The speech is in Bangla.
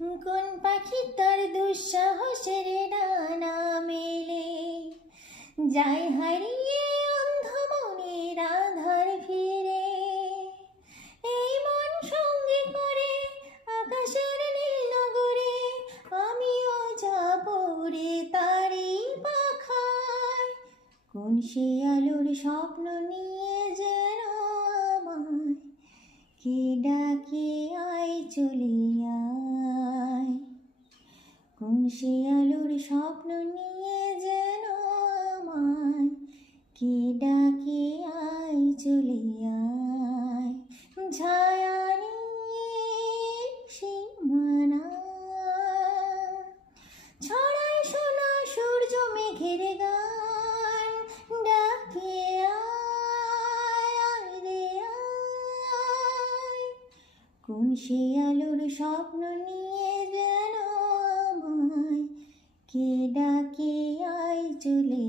কোন পাখি তার দুঃসাহসের ডানা মেলে, যায় হারিয়ে অন্ধ মনের আধার ফিরে। এই মন সঙ্গে করে আকাশের নীল নগরে, আমিও যাব রে তারি পাখায়। কোন সে আলোর স্বপ্ন নিয়ে যেন আমায় কে ডাকে আয় চলে আয়। কোন সে আলোর স্বপ্ন নিয়ে যেন আমায় কে ডাকে আয় চলে আয়। ছায়া নিয়ে সীমানা ছড়ায় সোনা সূর্য মেঘের গান, ডাকে আয় আয় রে আয়। কোন সে আলোর স্বপ্ন নিয়ে যেন আমায় কে ডাকে আয় চলে